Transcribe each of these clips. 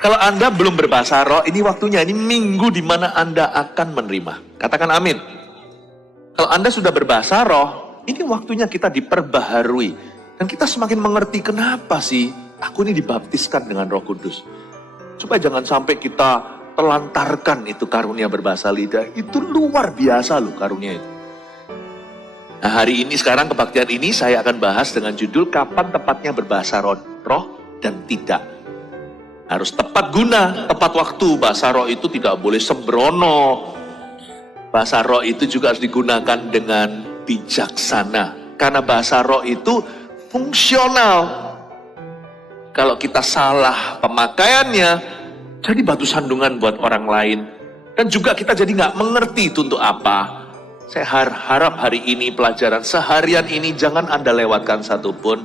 Kalau Anda belum berbahasa roh, ini waktunya, ini minggu di mana Anda akan menerima. Katakan amin. Kalau Anda sudah berbahasa roh, ini waktunya kita diperbaharui. Dan kita semakin mengerti kenapa sih aku ini dibaptiskan dengan Roh Kudus. Supaya jangan sampai kita telantarkan itu karunia berbahasa lidah. Itu luar biasa loh karunia itu. Nah hari ini sekarang kebaktian ini saya akan bahas dengan judul kapan tepatnya berbahasa roh dan tidak. Harus tepat guna, tepat waktu. Bahasa roh itu tidak boleh sembrono. Bahasa roh itu juga harus digunakan dengan bijaksana. Karena bahasa roh itu fungsional. Kalau kita salah pemakaiannya, jadi batu sandungan buat orang lain. Dan juga kita jadi nggak mengerti itu untuk apa. Saya harap hari ini pelajaran seharian ini jangan Anda lewatkan satupun.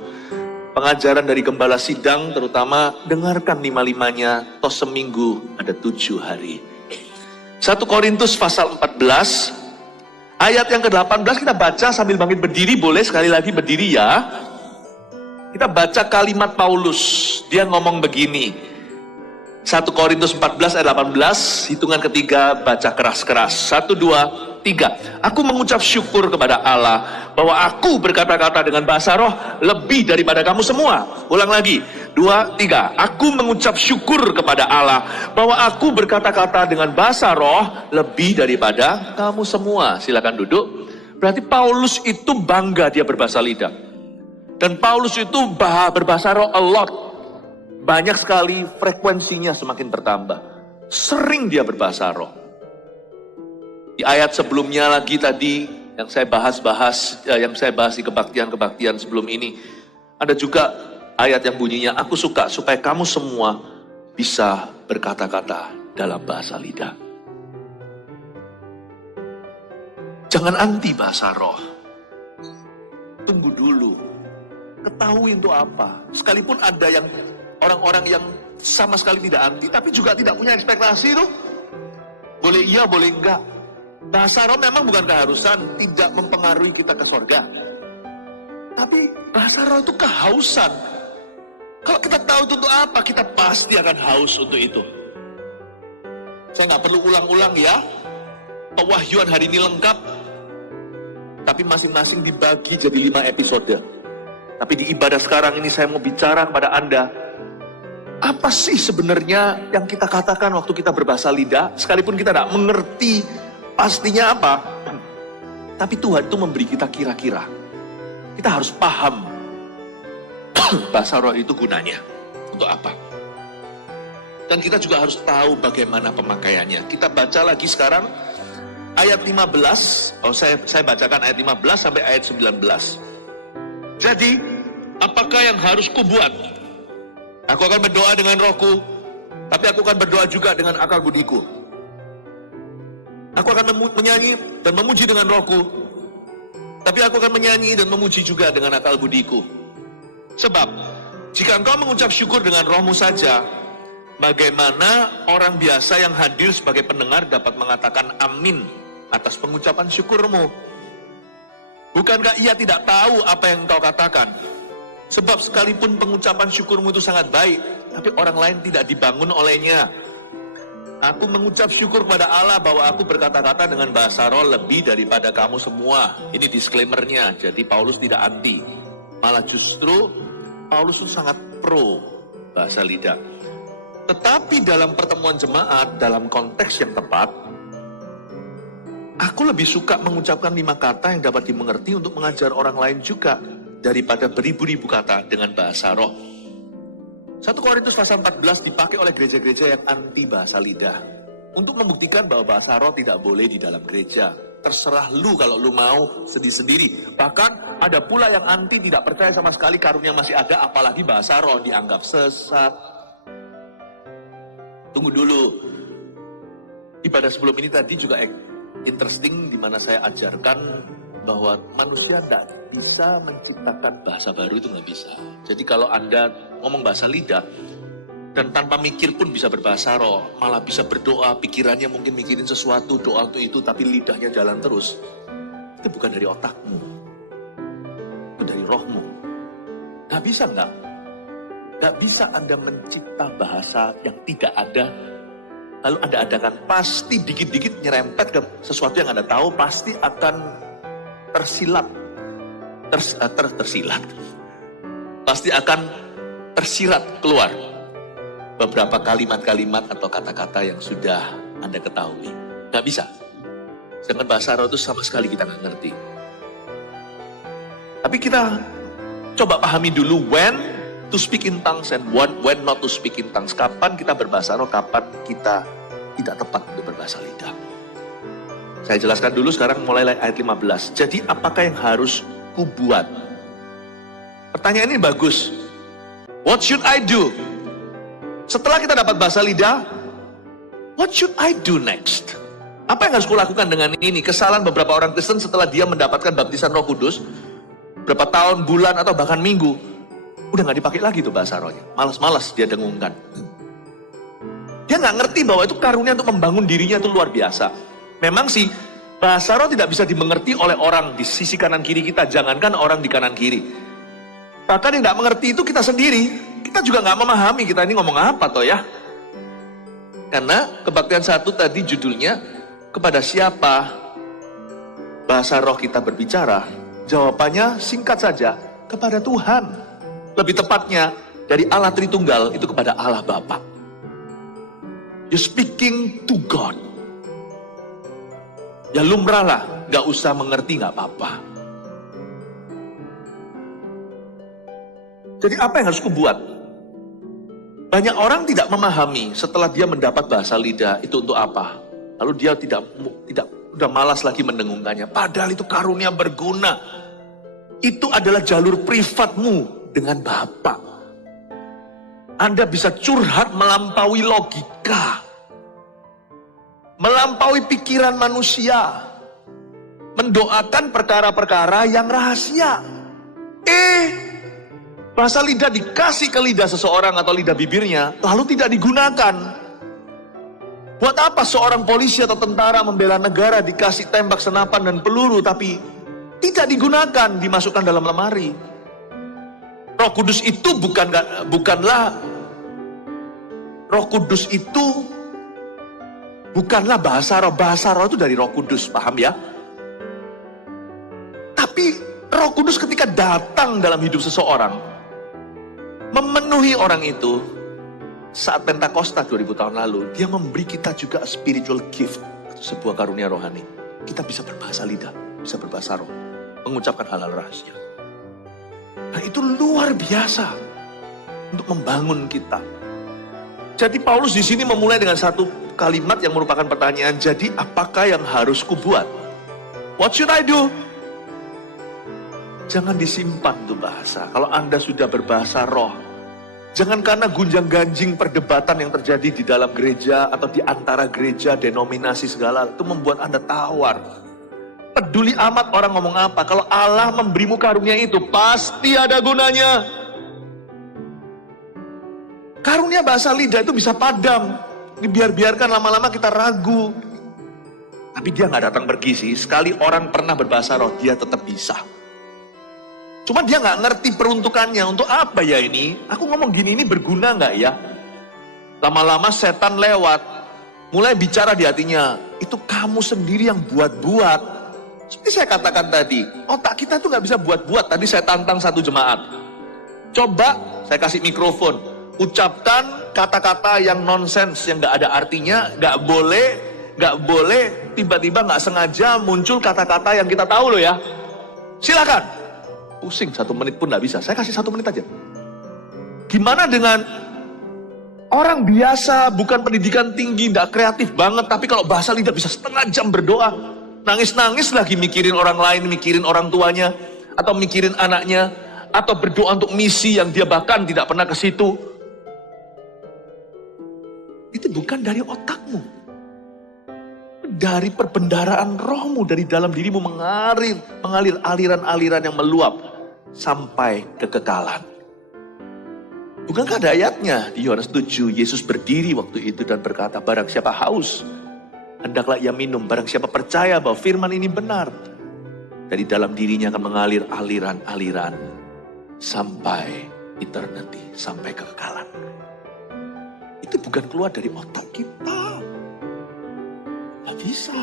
Pengajaran dari Gembala Sidang terutama dengarkan 5-5-nya, toh seminggu ada 7 hari. 1 Korintus pasal 14, ayat yang ke-18 kita baca sambil bangkit berdiri, boleh sekali lagi berdiri ya. Kita baca kalimat Paulus, dia ngomong begini. 1 Korintus 14 ayat 18, hitungan ketiga baca keras-keras. 1, 2, 3. Aku mengucap syukur kepada Allah bahwa aku berkata-kata dengan bahasa roh lebih daripada kamu semua. Ulang lagi. 2, 3. Aku mengucap syukur kepada Allah bahwa aku berkata-kata dengan bahasa roh lebih daripada kamu semua. Silakan duduk. Berarti Paulus itu bangga dia berbahasa lidah. Dan Paulus itu berbahasa roh a lot. Banyak sekali frekuensinya semakin bertambah. Sering dia berbahasa roh. Di ayat sebelumnya lagi tadi yang saya bahas di kebaktian sebelum ini, ada juga ayat yang bunyinya, aku suka supaya kamu semua bisa berkata-kata dalam bahasa lidah. Jangan anti bahasa roh. Tunggu dulu. Ketahui itu apa. Sekalipun ada yang orang-orang yang sama sekali tidak anti, tapi juga tidak punya ekspektasi itu. Boleh iya, boleh enggak. Bahasa roh memang bukan keharusan, tidak mempengaruhi kita ke surga. Tapi bahasa roh itu kehausan. Kalau kita tahu itu untuk apa, kita pasti akan haus untuk itu. Saya nggak perlu ulang-ulang ya. Pewahyuan hari ini lengkap. Tapi masing-masing dibagi jadi 5 episode. Tapi di ibadah sekarang ini saya mau bicara kepada Anda. Apa sih sebenarnya yang kita katakan waktu kita berbahasa lidah, sekalipun kita tidak mengerti pastinya apa, tapi Tuhan itu memberi kita kira-kira. Kita harus paham bahasa roh itu gunanya untuk apa. Dan kita juga harus tahu bagaimana pemakaiannya. Kita baca lagi sekarang ayat 15. Saya bacakan ayat 15 sampai ayat 19. Jadi, apakah yang harus kubuat? Aku akan berdoa dengan rohku, tapi aku akan berdoa juga dengan akal budiku. Aku akan menyanyi dan memuji dengan rohku, tapi aku akan menyanyi dan memuji juga dengan akal budiku. Sebab, jika engkau mengucap syukur dengan rohmu saja, bagaimana orang biasa yang hadir sebagai pendengar dapat mengatakan amin atas pengucapan syukurmu? Bukankah ia tidak tahu apa yang engkau katakan? Sebab sekalipun pengucapan syukurmu itu sangat baik, tapi orang lain tidak dibangun olehnya. Aku mengucap syukur kepada Allah bahwa aku berkata-kata dengan bahasa roh lebih daripada kamu semua. Ini disclaimer-nya, jadi Paulus tidak anti. Malah justru Paulus itu sangat pro bahasa lidah. Tetapi dalam pertemuan jemaat, dalam konteks yang tepat, aku lebih suka mengucapkan 5 kata yang dapat dimengerti untuk mengajar orang lain juga, daripada beribu-ribu kata dengan bahasa roh. 1 Korintus pasal 14 dipakai oleh gereja-gereja yang anti bahasa lidah. Untuk membuktikan bahwa bahasa roh tidak boleh di dalam gereja. Terserah lu kalau lu mau sendiri-sendiri. Bahkan ada pula yang anti tidak percaya sama sekali karunia masih ada, apalagi bahasa roh dianggap sesat. Tunggu dulu. Ibadah sebelum ini tadi juga interesting, di mana saya ajarkan bahwa manusia tidak bisa menciptakan bahasa baru, itu nggak bisa. Jadi kalau Anda ngomong bahasa lidah dan tanpa mikir pun bisa berbahasa roh, malah bisa berdoa, pikirannya mungkin mikirin sesuatu, doa untuk itu, tapi lidahnya jalan terus. Itu bukan dari otakmu, itu dari rohmu. Nggak bisa nggak? Gak bisa Anda mencipta bahasa yang tidak ada, lalu Anda adakan. Pasti dikit-dikit nyerempet ke sesuatu yang Anda tahu, pasti akan tersilat. Tersilat. Pasti akan tersirat keluar beberapa kalimat-kalimat atau kata-kata yang sudah Anda ketahui. Gak bisa. Sedangkan bahasa roh itu sama sekali kita nggak ngerti. Tapi kita coba pahami dulu when to speak in tongues and when not to speak in tongues. Kapan kita berbahasa roh, kapan kita tidak tepat untuk berbahasa lidah. Saya jelaskan dulu sekarang mulai ayat 15. Jadi apakah yang harus kubuat? Pertanyaan ini bagus. What should I do? Setelah kita dapat bahasa lidah, what should I do next? Apa yang harus kulakukan dengan ini? Kesalahan beberapa orang Kristen setelah dia mendapatkan baptisan Roh Kudus, berapa tahun, bulan, atau bahkan minggu, udah gak dipakai lagi tuh bahasa rohnya. Malas-malas dia dengungkan. Dia gak ngerti bahwa itu karunia untuk membangun dirinya itu luar biasa. Memang sih, bahasa roh tidak bisa dimengerti oleh orang di sisi kanan kiri kita, jangankan orang di kanan kiri. Bahkan yang gak mengerti itu kita sendiri. Kita juga gak memahami kita ini ngomong apa toh ya. Karena kebaktian 1 tadi judulnya, kepada siapa bahasa roh kita berbicara? Jawabannya singkat saja, kepada Tuhan. Lebih tepatnya, dari Allah Tritunggal itu kepada Allah Bapa. You speaking to God. Ya lumrahlah, gak usah mengerti gak apa-apa. Jadi apa yang harus kubuat? Banyak orang tidak memahami setelah dia mendapat bahasa lidah itu untuk apa. Lalu dia udah malas lagi mendengungkannya. Padahal itu karunia berguna. Itu adalah jalur privatmu dengan Bapa. Anda bisa curhat melampaui logika. Melampaui pikiran manusia. Mendoakan perkara-perkara yang rahasia. Bahasa lidah dikasih ke lidah seseorang atau lidah bibirnya, lalu tidak digunakan. Buat apa seorang polisi atau tentara membela negara dikasih tembak senapan dan peluru tapi tidak digunakan, dimasukkan dalam lemari? Roh Kudus itu bukanlah Roh Kudus itu bukanlah bahasa roh. Bahasa roh itu dari Roh Kudus, paham ya? Tapi Roh Kudus ketika datang dalam hidup seseorang, memenuhi orang itu, saat Pentakosta 2000 tahun lalu, dia memberi kita juga a spiritual gift, sebuah karunia rohani. Kita bisa berbahasa lidah, bisa berbahasa roh, mengucapkan hal-hal rahasia. Nah itu luar biasa untuk membangun kita. Jadi Paulus di sini memulai dengan satu kalimat yang merupakan pertanyaan. Jadi apakah yang harus kubuat? What should I do? Jangan disimpan tuh bahasa. Kalau Anda sudah berbahasa roh, jangan karena gunjang-ganjing perdebatan yang terjadi di dalam gereja atau di antara gereja, denominasi segala, itu membuat Anda tawar. Peduli amat orang ngomong apa. Kalau Allah memberimu karunia itu, pasti ada gunanya. Karunia bahasa lidah itu bisa padam. Dibiarkan lama-lama kita ragu. Tapi dia gak datang pergi sih. Sekali orang pernah berbahasa roh, dia tetap bisa. Cuma dia nggak ngerti peruntukannya. Untuk apa ya ini? Aku ngomong gini, ini berguna nggak ya? Lama-lama setan lewat, mulai bicara di hatinya. Itu kamu sendiri yang buat-buat. Seperti saya katakan tadi, otak kita tuh nggak bisa buat-buat. Tadi saya tantang satu jemaat. Coba saya kasih mikrofon, ucapkan kata-kata yang nonsens, yang nggak ada artinya. Nggak boleh tiba-tiba nggak sengaja muncul kata-kata yang kita tahu loh ya. Silakan. Pusing 1 menit pun gak bisa. Saya kasih 1 menit aja. Gimana dengan orang biasa, bukan pendidikan tinggi, gak kreatif banget, tapi kalau bahasa lidah bisa setengah jam berdoa, nangis-nangis lagi mikirin orang lain, mikirin orang tuanya, atau mikirin anaknya, atau berdoa untuk misi yang dia bahkan tidak pernah ke situ. Itu bukan dari otakmu. Dari perbendaharaan rohmu, dari dalam dirimu mengalir aliran-aliran yang meluap sampai kekekalan. Bukankah ada ayatnya di Yohanes 7, Yesus berdiri waktu itu dan berkata, barang siapa haus, hendaklah ia minum. Barang siapa percaya bahwa firman ini benar, dari dalam dirinya akan mengalir aliran-aliran sampai eternity, sampai kekekalan. Itu bukan keluar dari otak kita. Nggak bisa.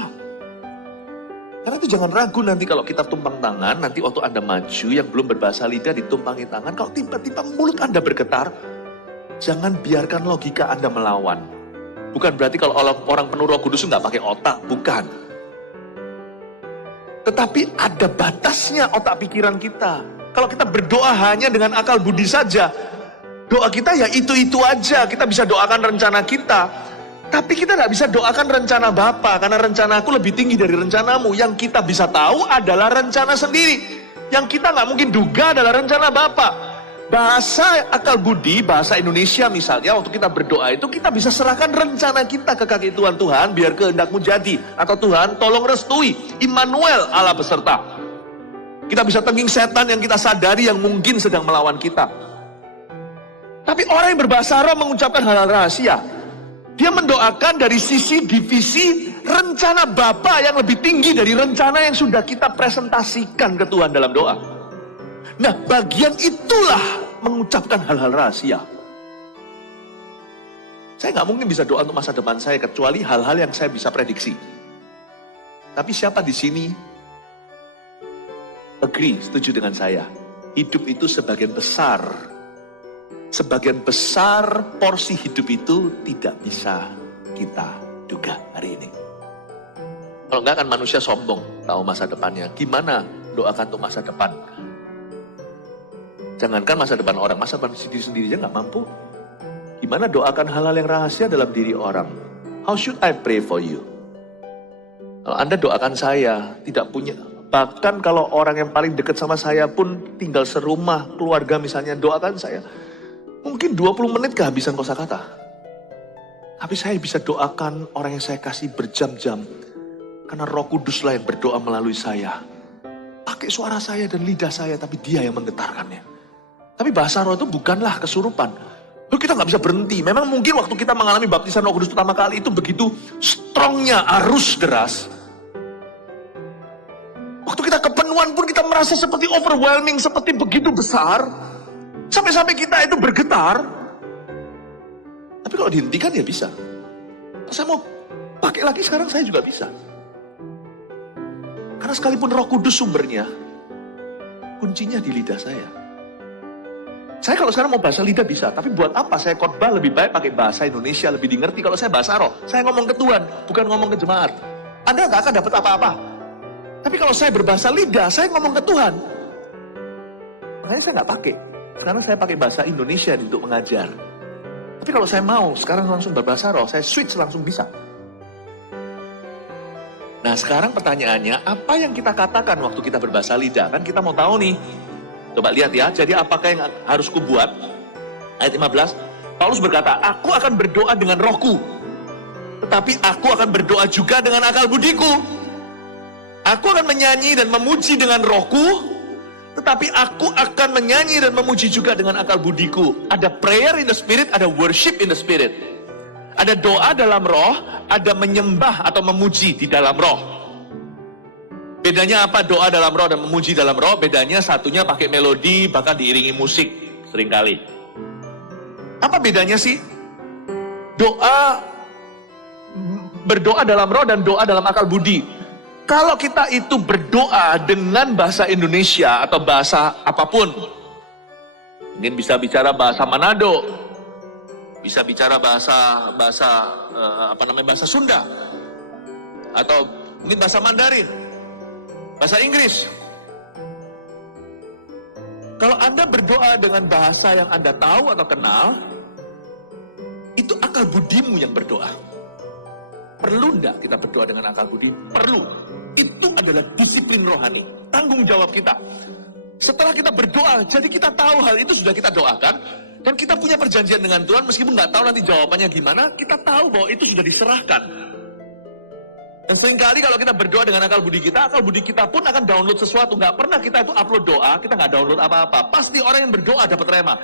Karena itu jangan ragu nanti kalau kita tumpang tangan, nanti waktu Anda maju yang belum berbahasa lidah ditumpangi tangan, kalau tiba-tiba mulut Anda bergetar, jangan biarkan logika Anda melawan. Bukan berarti kalau orang penuh Roh Kudus nggak pakai otak, bukan. Tetapi ada batasnya otak pikiran kita. Kalau kita berdoa hanya dengan akal budi saja, doa kita ya itu-itu aja. Kita bisa doakan rencana kita. Tapi kita nggak bisa doakan rencana Bapa, karena rencana aku lebih tinggi dari rencanamu. Yang kita bisa tahu adalah rencana sendiri. Yang kita nggak mungkin duga adalah rencana Bapa. Bahasa akal budi, bahasa Indonesia misalnya, waktu kita berdoa itu kita bisa serahkan rencana kita ke kaki Tuhan. Tuhan, biar kehendakmu jadi. Atau Tuhan, tolong restui. Immanuel, Allah beserta. Kita bisa tengking setan yang kita sadari yang mungkin sedang melawan kita. Tapi orang yang berbahasa roh mengucapkan hal-hal rahasia. Dia mendoakan dari sisi divisi rencana Bapa yang lebih tinggi dari rencana yang sudah kita presentasikan ke Tuhan dalam doa. Nah, bagian itulah mengucapkan hal-hal rahasia. Saya nggak mungkin bisa doa untuk masa depan saya kecuali hal-hal yang saya bisa prediksi. Tapi siapa di sini agree, setuju dengan saya? Hidup itu sebagian besar porsi hidup itu tidak bisa kita duga hari ini. Kalau enggak kan manusia sombong, tahu masa depannya. Gimana doakan untuk masa depan? Jangankan masa depan orang, masa depan diri sendiri aja nggak mampu. Gimana doakan hal-hal yang rahasia dalam diri orang? How should I pray for you? Kalau Anda doakan saya, tidak punya, bahkan kalau orang yang paling dekat sama saya pun tinggal serumah, keluarga misalnya, doakan saya. Mungkin 20 menit kehabisan kosakata. Tapi saya bisa doakan orang yang saya kasih berjam-jam. Karena Roh Kuduslah yang berdoa melalui saya. Pakai suara saya dan lidah saya, tapi Dia yang menggetarkannya. Tapi bahasa roh itu bukanlah kesurupan. Loh, kita nggak bisa berhenti. Memang mungkin waktu kita mengalami baptisan Roh Kudus pertama kali itu begitu strongnya arus deras. Waktu kita kepenuhan pun kita merasa seperti overwhelming, seperti begitu besar. Sampai-sampai kita itu bergetar. Tapi kalau dihentikan ya bisa. Kalau saya mau pakai lagi sekarang saya juga bisa. Karena sekalipun Roh Kudus sumbernya, kuncinya di lidah saya. Saya kalau sekarang mau bahasa lidah bisa, tapi buat apa saya khotbah lebih baik pakai bahasa Indonesia, lebih dimengerti kalau saya bahasa roh. Saya ngomong ke Tuhan, bukan ngomong ke jemaat. Anda nggak akan dapat apa-apa. Tapi kalau saya berbahasa lidah, saya ngomong ke Tuhan. Makanya saya nggak pakai. Sekarang saya pakai bahasa Indonesia untuk mengajar. Tapi kalau saya mau, sekarang langsung berbahasa roh, saya switch langsung bisa. Nah sekarang pertanyaannya, apa yang kita katakan waktu kita berbahasa lidah? Kan kita mau tahu nih. Coba lihat ya, jadi apakah yang harus kubuat? Ayat 15, Paulus berkata, aku akan berdoa dengan rohku. Tetapi aku akan berdoa juga dengan akal budiku. Aku akan menyanyi dan memuji dengan rohku. Tetapi aku akan menyanyi dan memuji juga dengan akal budiku. Ada prayer in the spirit, ada worship in the spirit. Ada doa dalam roh, ada menyembah atau memuji di dalam roh. Bedanya apa doa dalam roh dan memuji dalam roh? Bedanya satunya pakai melodi, bahkan diiringi musik seringkali. Apa bedanya sih? Berdoa dalam roh dan doa dalam akal budi. Kalau kita itu berdoa dengan bahasa Indonesia atau bahasa apapun, mungkin bisa bicara bahasa Manado, bisa bicara bahasa Sunda, atau mungkin bahasa Mandarin, bahasa Inggris. Kalau Anda berdoa dengan bahasa yang Anda tahu atau kenal, itu akal budimu yang berdoa. Perlu enggak kita berdoa dengan akal budi? Perlu. Itu adalah disiplin rohani. Tanggung jawab kita. Setelah kita berdoa, jadi kita tahu hal itu sudah kita doakan. Dan kita punya perjanjian dengan Tuhan, meskipun nggak tahu nanti jawabannya gimana, kita tahu bahwa itu sudah diserahkan. Dan seringkali kalau kita berdoa dengan akal budi kita pun akan download sesuatu. Nggak pernah kita itu upload doa, kita nggak download apa-apa. Pasti orang yang berdoa dapat rema.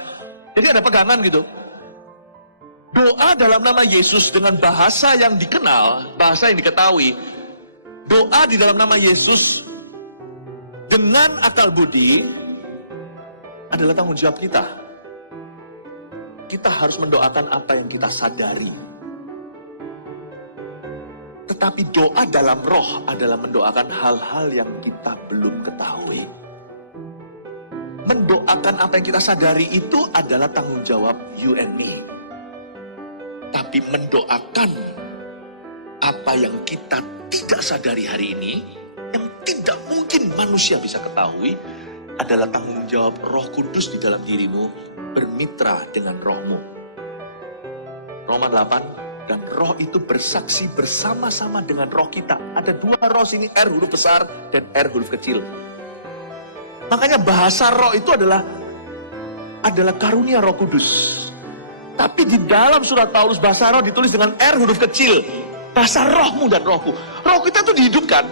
Jadi ada pegangan gitu. Doa dalam nama Yesus dengan bahasa yang dikenal, bahasa yang diketahui. Doa di dalam nama Yesus dengan akal budi adalah tanggung jawab kita. kita harus mendoakan apa yang kita sadari. Tetapi doa dalam roh adalah mendoakan hal-hal yang kita belum ketahui. Mendoakan apa yang kita sadari itu adalah tanggung jawab you and me. Tapi mendoakan apa yang kita tidak sadari hari ini, yang tidak mungkin manusia bisa ketahui, adalah tanggung jawab Roh Kudus di dalam dirimu bermitra dengan rohmu. Roma 8, dan roh itu bersaksi bersama-sama dengan roh kita. Ada dua roh sini, R huruf besar dan R huruf kecil. Makanya bahasa roh itu adalah karunia Roh Kudus. Tapi di dalam surat Paulus bahasa roh ditulis dengan R huruf kecil. Bahasa rohmu dan rohku. Roh kita tuh dihidupkan.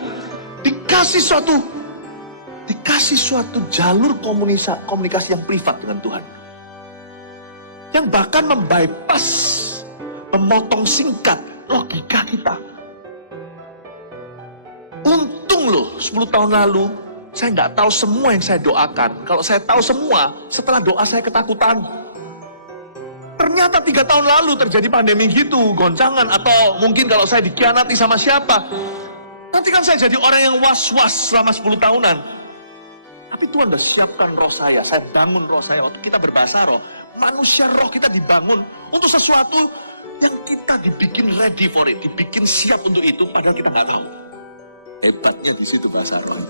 Dikasih suatu jalur komunikasi yang privat dengan Tuhan. Yang bahkan memotong singkat logika kita. Untung loh 10 tahun lalu saya nggak tahu semua yang saya doakan. Kalau saya tahu semua, setelah doa saya ketakutan. Ternyata 3 tahun lalu terjadi pandemi gitu, goncangan, atau mungkin kalau saya dikhianati sama siapa. Nanti kan saya jadi orang yang was-was selama 10 tahunan. Tapi Tuhan sudah siapkan roh saya bangun roh saya. Waktu kita berbahasa roh, manusia roh kita dibangun untuk sesuatu yang kita dibikin ready for it, dibikin siap untuk itu, padahal kita nggak tahu. Hebatnya di situ bahasa roh.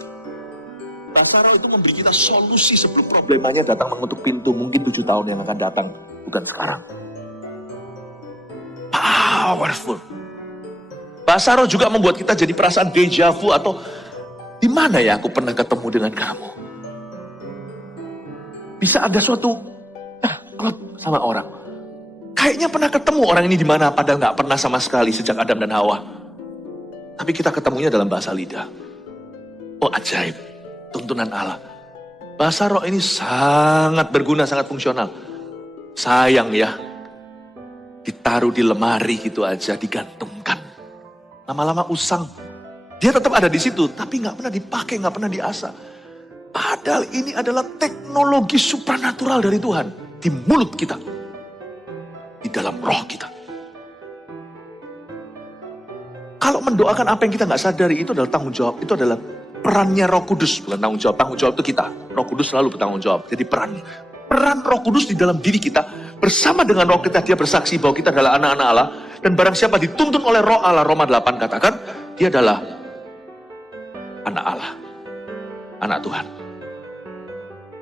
Bahasa roh itu memberi kita solusi sebelum problemanya datang mengetuk pintu, mungkin 7 tahun yang akan datang, bukan sekarang. Powerful. Bahasa roh juga membuat kita jadi perasaan deja vu atau di mana ya aku pernah ketemu dengan kamu. Bisa ada suatu klub sama orang. Kayaknya pernah ketemu orang ini di mana, padahal nggak pernah sama sekali sejak Adam dan Hawa. Tapi kita ketemunya dalam bahasa lidah. Oh ajaib. Tuntunan Allah. Bahasa roh ini sangat berguna, sangat fungsional. Sayang ya, ditaruh di lemari gitu aja, digantungkan. Lama-lama usang. Dia tetap ada di situ, tapi nggak pernah dipakai, nggak pernah diasah. Padahal ini adalah teknologi supranatural dari Tuhan. Di mulut kita. Di dalam roh kita. Kalau mendoakan apa yang kita nggak sadari, itu adalah tanggung jawab. Itu adalah perannya Roh Kudus, bukan tanggung jawab. Tanggung jawab itu kita. Roh Kudus selalu bertanggung jawab. Jadi peran Roh Kudus di dalam diri kita, bersama dengan roh kita, dia bersaksi bahwa kita adalah anak-anak Allah. Dan barang siapa dituntun oleh roh Allah, Roma 8 katakan, dia adalah anak Allah. Anak Tuhan.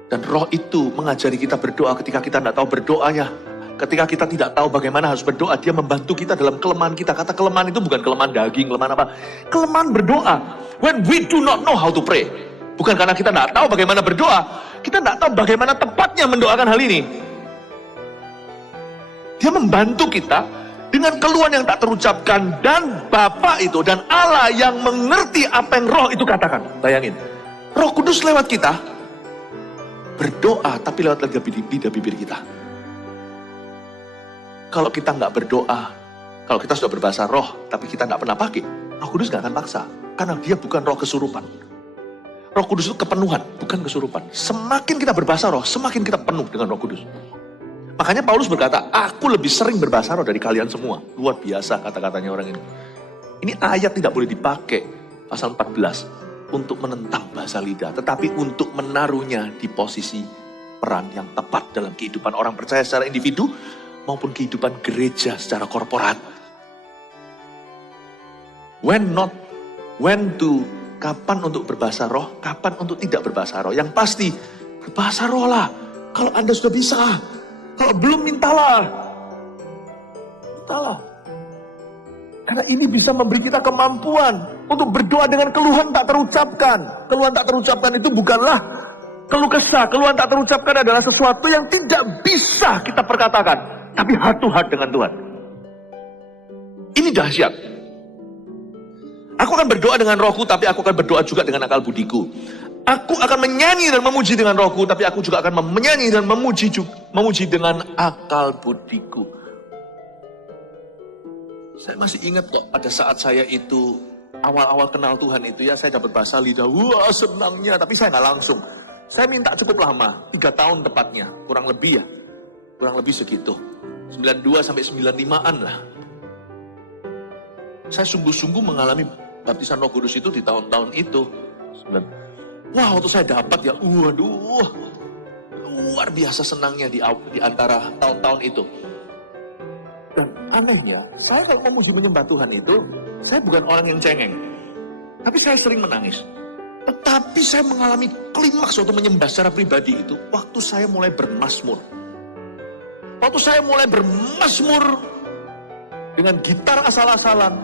Dan roh itu mengajari kita berdoa ketika kita tidak tahu berdoanya. Ketika kita tidak tahu bagaimana harus berdoa, dia membantu kita dalam kelemahan kita. Kata kelemahan itu bukan kelemahan daging, kelemahan apa. Kelemahan berdoa. When we do not know how to pray. Bukan karena kita tidak tahu bagaimana berdoa. Kita tidak tahu bagaimana tepatnya mendoakan hal ini. Dia membantu kita dengan keluhan yang tak terucapkan. Dan Bapa itu dan Allah yang mengerti apa yang roh itu katakan. Bayangin. Roh Kudus lewat kita. Berdoa tapi lewat lidah bibir kita. Kalau kita nggak berdoa, kalau kita sudah berbahasa roh, tapi kita nggak pernah pakai, Roh Kudus nggak akan paksa. Karena dia bukan roh kesurupan. Roh Kudus itu kepenuhan, bukan kesurupan. Semakin kita berbahasa roh, semakin kita penuh dengan Roh Kudus. Makanya Paulus berkata, aku lebih sering berbahasa roh dari kalian semua. Luar biasa kata-katanya orang ini. Ini ayat tidak boleh dipakai, pasal 14, untuk menentang bahasa lidah. Tetapi untuk menaruhnya di posisi peran yang tepat dalam kehidupan orang percaya secara individu, maupun kehidupan gereja secara korporat. Kapan untuk berbahasa roh, kapan untuk tidak berbahasa roh. Yang pasti, berbahasa roh lah. Kalau Anda sudah bisa, kalau belum mintalah. Mintalah. Karena ini bisa memberi kita kemampuan untuk berdoa dengan keluhan tak terucapkan. Keluhan tak terucapkan itu bukanlah keluh kesah. Keluhan tak terucapkan adalah sesuatu yang tidak bisa kita perkatakan. Tapi heart to heart dengan Tuhan. Ini dahsyat. Aku akan berdoa dengan rohku, tapi aku akan berdoa juga dengan akal budiku. Aku akan menyanyi dan memuji dengan rohku, tapi aku juga akan menyanyi dan memuji dengan akal budiku. Saya masih ingat kok pada saat saya itu awal-awal kenal Tuhan itu ya, saya dapat bahasa lidah. Wah senangnya, tapi saya nggak langsung. Saya minta cukup lama, 3 tahun tepatnya, kurang lebih segitu. 92 sampai 95-an lah. Saya sungguh-sungguh mengalami baptisan Roh Kudus itu di tahun-tahun itu. Wah, waktu saya dapat ya, waduh, luar biasa senangnya di antara tahun-tahun itu. Dan anehnya, saya kalau memuji menyembah Tuhan itu, saya bukan orang yang cengeng. Tapi saya sering menangis. Tetapi saya mengalami klimaks waktu menyembah secara pribadi itu, waktu saya mulai bermazmur. Waktu saya mulai bermazmur dengan gitar asal-asalan,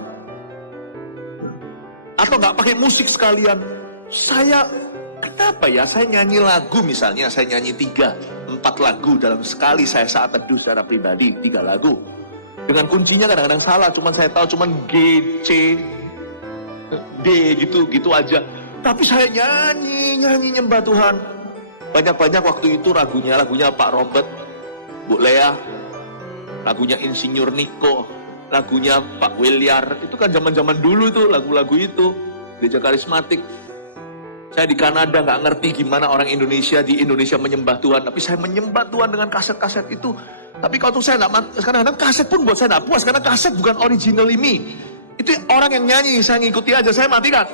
atau nggak pakai musik sekalian, saya, kenapa ya, saya nyanyi lagu misalnya, saya nyanyi 3-4 lagu dalam sekali saya saat teduh secara pribadi, 3 lagu. Dengan kuncinya kadang-kadang salah, cuman saya tahu cuman G, C, D gitu aja. Tapi saya nyanyi nyembah Tuhan. Banyak-banyak waktu itu lagunya Pak Robert, Bu Lea, lagunya Insinyur Niko, lagunya Pak Williar. Itu kan zaman-zaman dulu itu lagu-lagu itu, gereja karismatik. Saya di Kanada nggak ngerti gimana orang Indonesia di Indonesia menyembah Tuhan, tapi saya menyembah Tuhan dengan kaset-kaset itu. Tapi kalau saya nggak, kadang-kadang kaset pun buat saya nggak puas, karena kaset bukan original ini. Itu orang yang nyanyi, saya ngikuti aja, saya matikan.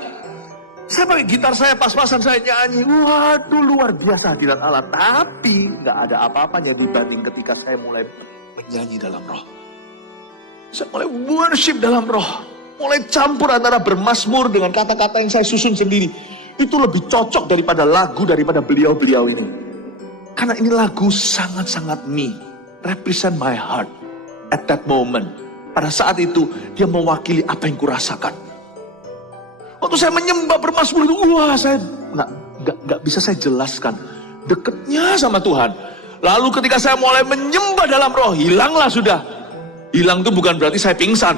Saya pakai gitar saya, pas-pasan saya nyanyi. Waduh, luar biasa hadirat Allah. Tapi nggak ada apa-apanya dibanding ketika saya mulai menyanyi dalam roh. Saya mulai worship dalam roh. Mulai campur antara bermazmur dengan kata-kata yang saya susun sendiri. Itu lebih cocok daripada lagu, daripada beliau-beliau ini. Karena ini lagu sangat-sangat me. Represent my heart at that moment. Pada saat itu, dia mewakili apa yang kurasakan. Waktu saya menyembah bermazmur itu, wah, saya nggak bisa saya jelaskan dekatnya sama Tuhan. Lalu ketika saya mulai menyembah dalam roh, hilanglah sudah. Hilang itu bukan berarti saya pingsan.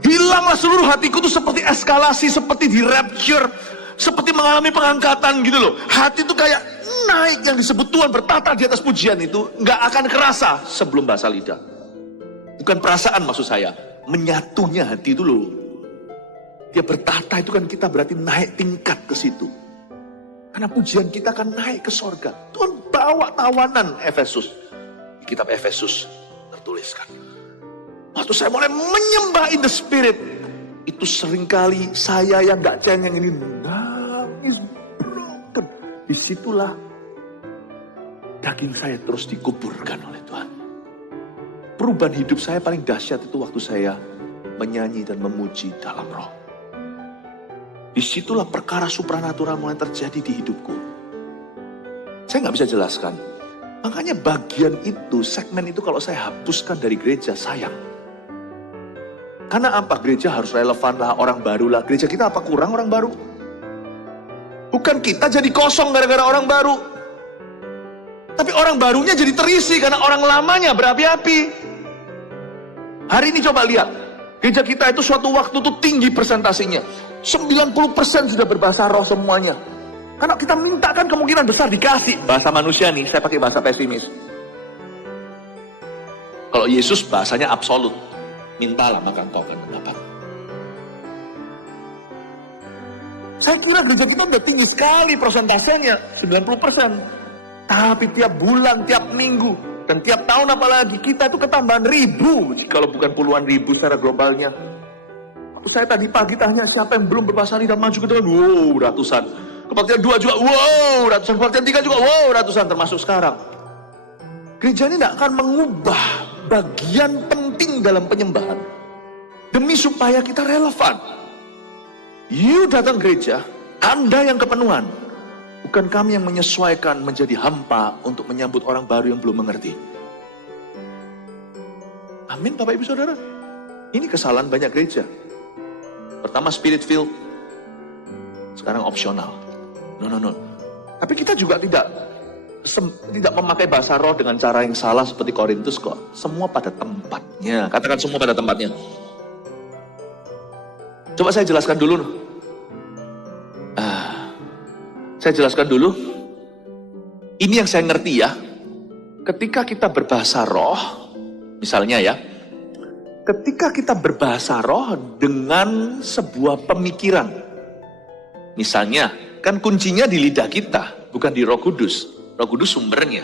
Hilanglah seluruh hatiku itu seperti eskalasi, seperti di rapture, seperti mengalami pengangkatan gitu loh. Hati itu kayak naik, yang disebut Tuhan bertata di atas pujian itu nggak akan kerasa sebelum bahasa lidah. Bukan perasaan maksud saya, menyatunya hati itu loh. Dia bertata itu kan kita berarti naik tingkat ke situ. Karena pujian kita akan naik ke sorga. Tuhan bawa tawanan Efesus. Di kitab Efesus tertuliskan. Waktu saya mulai menyembah in the spirit, itu seringkali saya yang gak cengeng ini nangis broken. Disitulah daging saya terus dikuburkan oleh Tuhan. Perubahan hidup saya paling dahsyat itu waktu saya menyanyi dan memuji dalam roh. Disitulah perkara supranatural mulai terjadi di hidupku. Saya nggak bisa jelaskan. Makanya bagian itu, segmen itu kalau saya hapuskan dari gereja, sayang. Karena apa? Gereja harus relevan lah, orang baru lah. Gereja kita apa kurang orang baru? Bukan kita jadi kosong gara-gara orang baru. Tapi orang barunya jadi terisi karena orang lamanya berapi-api. Hari ini coba lihat. Gereja kita itu suatu waktu tuh tinggi persentasinya. 90% sudah berbahasa roh semuanya. Karena kita minta kan kemungkinan besar dikasih. Bahasa manusia nih, saya pakai bahasa pesimis. Kalau Yesus bahasanya absolut. Mintalah maka engkau akan mendapat. Saya kira gereja kita udah tinggi sekali persentasenya, 90%. Tapi tiap bulan, tiap minggu, dan tiap tahun apalagi, kita itu ketambahan ribu. Kalau bukan puluhan ribu secara globalnya. Saya tadi pagi tanya siapa yang belum berbahasa lidah maju ke depan, wow, ratusan. Kebaktian 2 juga, wow, ratusan. Kebaktian 3 juga, wow, ratusan, termasuk sekarang. Gereja ini tidak akan mengubah bagian penting dalam penyembahan demi supaya kita relevan. You datang gereja, Anda yang kepenuhan. Bukan kami yang menyesuaikan menjadi hampa untuk menyambut orang baru yang belum mengerti. Amin, Bapak Ibu Saudara. Ini kesalahan banyak gereja. Pertama spirit filled, sekarang opsional. No. Tapi kita juga tidak memakai bahasa roh dengan cara yang salah seperti Korintus kok. Semua pada tempatnya. Katakan semua pada tempatnya. Coba saya jelaskan dulu. Saya jelaskan dulu. Ini yang saya ngerti ya. Ketika kita berbahasa roh, misalnya ya. Ketika kita berbahasa roh dengan sebuah pemikiran. Misalnya, kan kuncinya di lidah kita, bukan di Roh Kudus. Roh Kudus sumbernya.